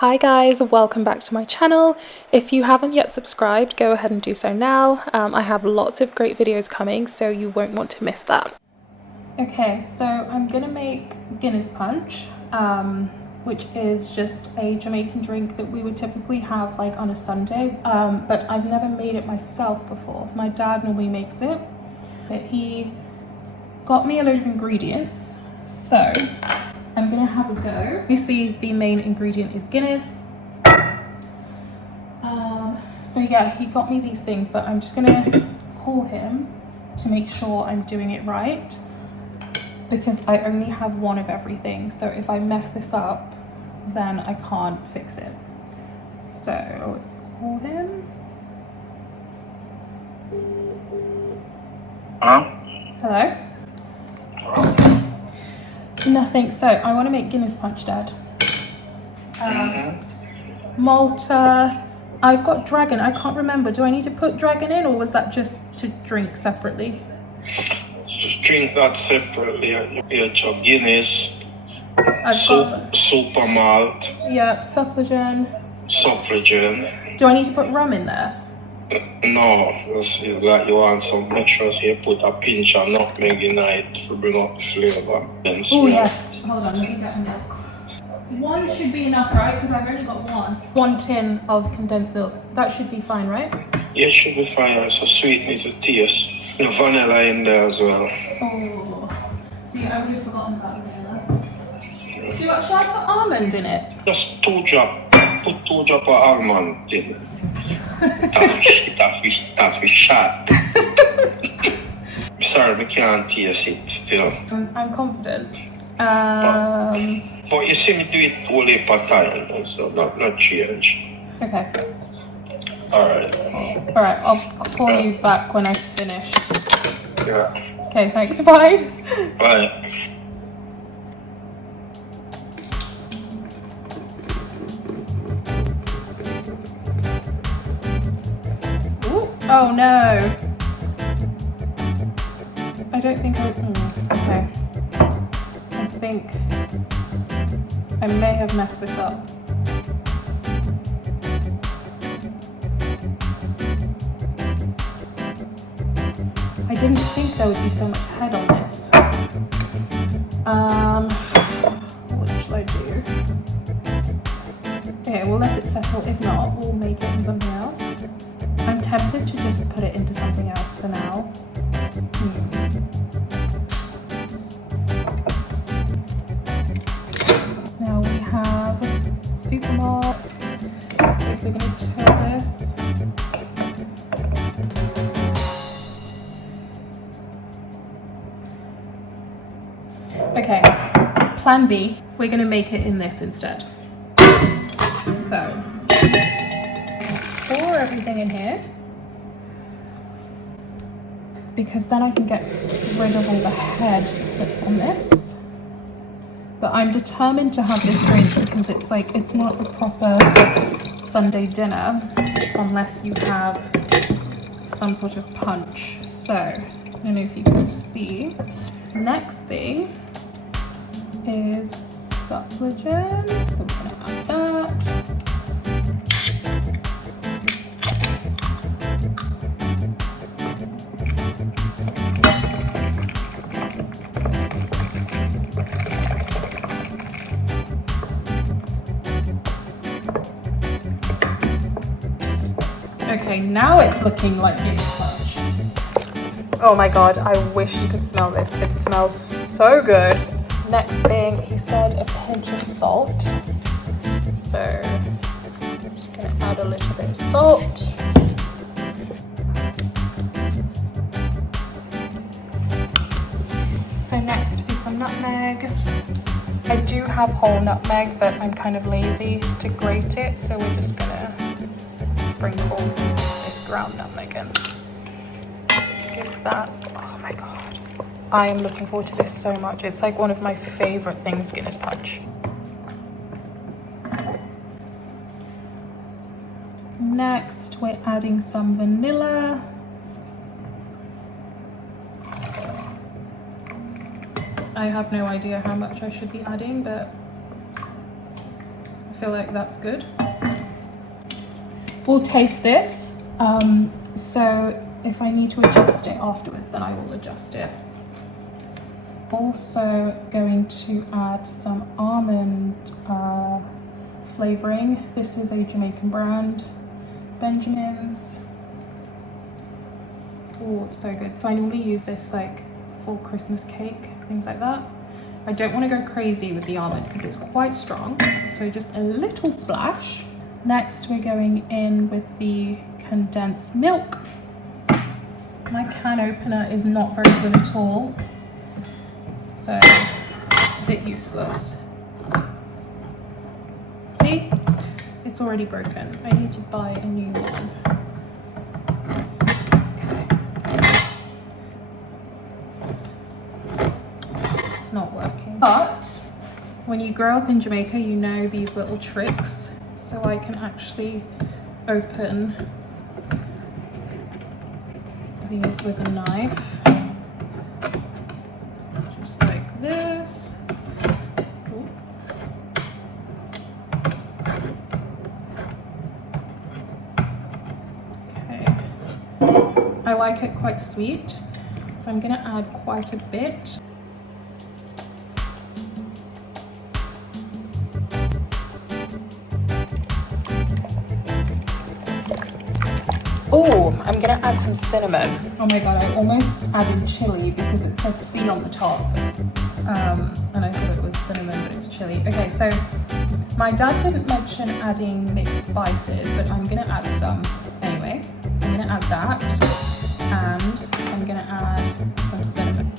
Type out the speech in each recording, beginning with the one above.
Hi guys, welcome back to my channel. If you haven't yet subscribed, go ahead and do so now. I have lots of great videos coming, so you won't want to miss that. Okay, so I'm gonna make Guinness Punch, which is just a Jamaican drink that we would typically have like on a Sunday, but I've never made it myself before. My dad normally makes it. He got me a load of ingredients, so I'm gonna have a go. Obviously, the main ingredient is Guinness. So yeah, he got me these things, but I'm just gonna call him to make sure I'm doing it right, because I only have one of everything. So if I mess this up, then I can't fix it. So let's call him. Hello? Nothing. So I want to make Guinness Punch, Dad. Malta. I've got dragon. I can't remember. Do I need to put dragon in, or was that just to drink separately? Just drink that separately. You have Guinness, super malt. Yeah, suffragan. Suffragan. Do I need to put rum in there? No, that's like you want some extra, so you put a pinch of nutmeg in it to bring up the flavour. Oh yes. Hold on, let me get milk. One should be enough, right? Because I've only got one. 1 tin of condensed milk. That should be fine, right? Yeah, it should be fine. So sweeten to taste. The vanilla in there as well. Oh. See, I would have forgotten about vanilla. Should I put almond in it? Just 2 drops. Put 2 drops of almond in it. That was shot. Sorry, we can't taste it still. I'm confident. But you see me do it all the time, so not change. Okay. Alright. Alright, I'll call you back when I finish. Yeah. Okay, thanks. Bye. Bye. Oh no! I don't think I... okay. I think I may have messed this up. I didn't think there would be so much head on this. What should I do? Okay, we'll let it settle. If not, we'll make it in something else. I'm tempted to just put it into something else for now. Now we have supermarket. Okay, so we're going to turn this. Okay, plan B. We're going to make it in this instead. So pour everything in here, because then I can get rid of all the head that's on this. But I'm determined to have this drink because it's like, it's not a proper Sunday dinner unless you have some sort of punch. So I don't know if you can see. Next thing is suffragan. We're gonna add that. Okay, now it's looking like Guinness Punch. Oh my god, I wish you could smell this. It smells so good. Next thing, he said a pinch of salt. So I'm just gonna add a little bit of salt. So next is some nutmeg. I do have whole nutmeg, but I'm kind of lazy to grate it, so we're just gonna sprinkle this ground nutmeg in. Give that. Oh my god. I am looking forward to this so much. It's like one of my favorite things, Guinness Punch. Next, we're adding some vanilla. I have no idea how much I should be adding, but I feel like that's good. We'll taste this. So if I need to adjust it afterwards, then I will adjust it. Also going to add some almond flavoring. This is a Jamaican brand, Benjamin's. Oh, so good. So I normally use this like for Christmas cake, things like that. I don't want to go crazy with the almond because it's quite strong, so just a little splash. Next we're going in with the condensed milk. My can opener is not very good at all, so it's a bit useless. See, it's already broken. I need to buy a new one. Not working. But when you grow up in Jamaica, you know these little tricks. So I can actually open these with a knife, just like this. Ooh. Okay. I like it quite sweet, so I'm gonna add quite a bit. Oh, I'm gonna add some cinnamon. Oh my god, I almost added chili because it said C on the top. And I thought it was cinnamon, but it's chili. Okay, so my dad didn't mention adding mixed spices, but I'm gonna add some anyway. So I'm gonna add that, and I'm gonna add some cinnamon.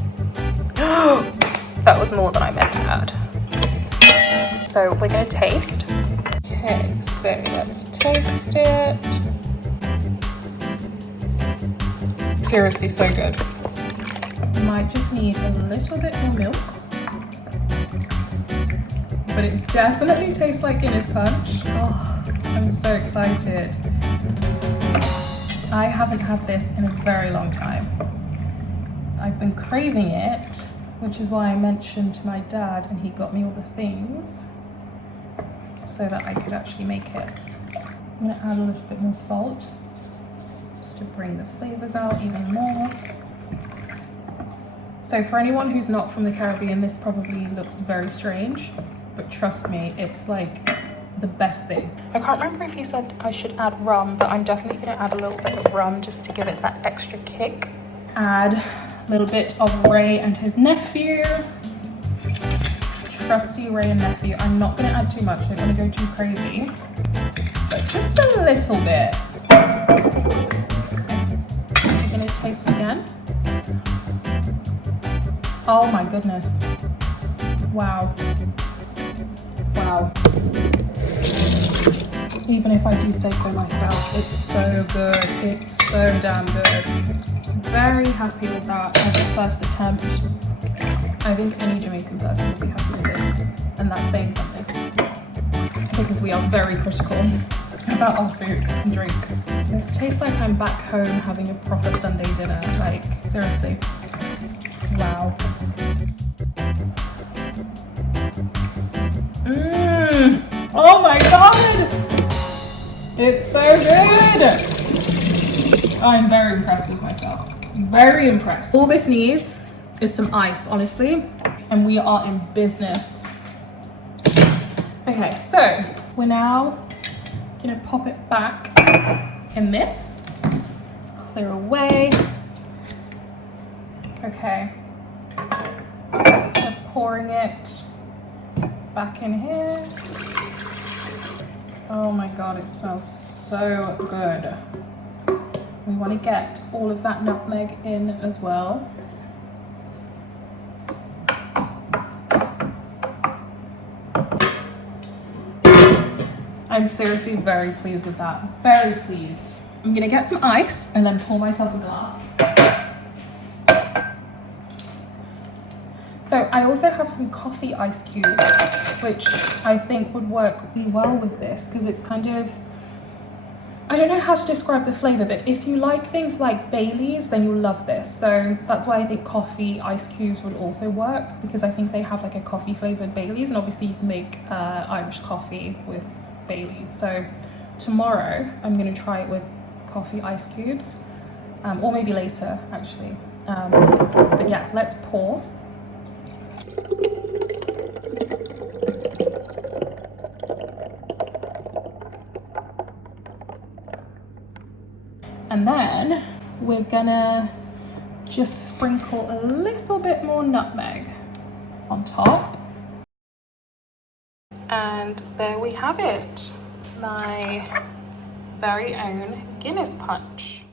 That was more than I meant to add. So we're gonna taste. Okay, so let's taste it. Seriously, so good. Might just need a little bit more milk, but it definitely tastes like Guinness Punch. Oh, I'm so excited. I haven't had this in a very long time. I've been craving it, which is why I mentioned to my dad and he got me all the things so that I could actually make it. I'm gonna add a little bit more salt, to bring the flavors out even more. So for anyone who's not from the Caribbean, this probably looks very strange, but trust me, it's like the best thing. I can't remember if he said I should add rum, but I'm definitely gonna add a little bit of rum just to give it that extra kick. Add a little bit of Ray and his nephew. Trusty Ray and nephew. I'm not gonna add too much, I don't wanna go too crazy, but just a little bit. Taste again. Oh my goodness. Wow. Wow. Even if I do say so myself, it's so good. It's so damn good. Very happy with that as a first attempt. I think any Jamaican person would be happy with this, and that's saying something, because we are very critical about our food and drink. This tastes like I'm back home having a proper Sunday dinner, like seriously. Wow. Oh my god! It's so good! I'm very impressed with myself. Very impressed. All this needs is some ice, honestly, and we are in business. Okay, so we're now gonna pop it back in this. Let's clear away. Okay. We're pouring it back in here. Oh my god, it smells so good. We want to get all of that nutmeg in as well. I'm seriously very pleased with that. Very pleased. I'm gonna get some ice and then pour myself a glass. So I also have some coffee ice cubes, which I think would work really well with this because it's kind of I don't know how to describe the flavour, but if you like things like Baileys, then you'll love this. So that's why I think coffee ice cubes would also work, because I think they have like a coffee flavoured Baileys, and obviously you can make Irish coffee with Baileys. So tomorrow I'm going to try it with coffee ice cubes, or maybe later actually. But yeah, let's pour. And then we're gonna just sprinkle a little bit more nutmeg on top. And there we have it, my very own Guinness Punch.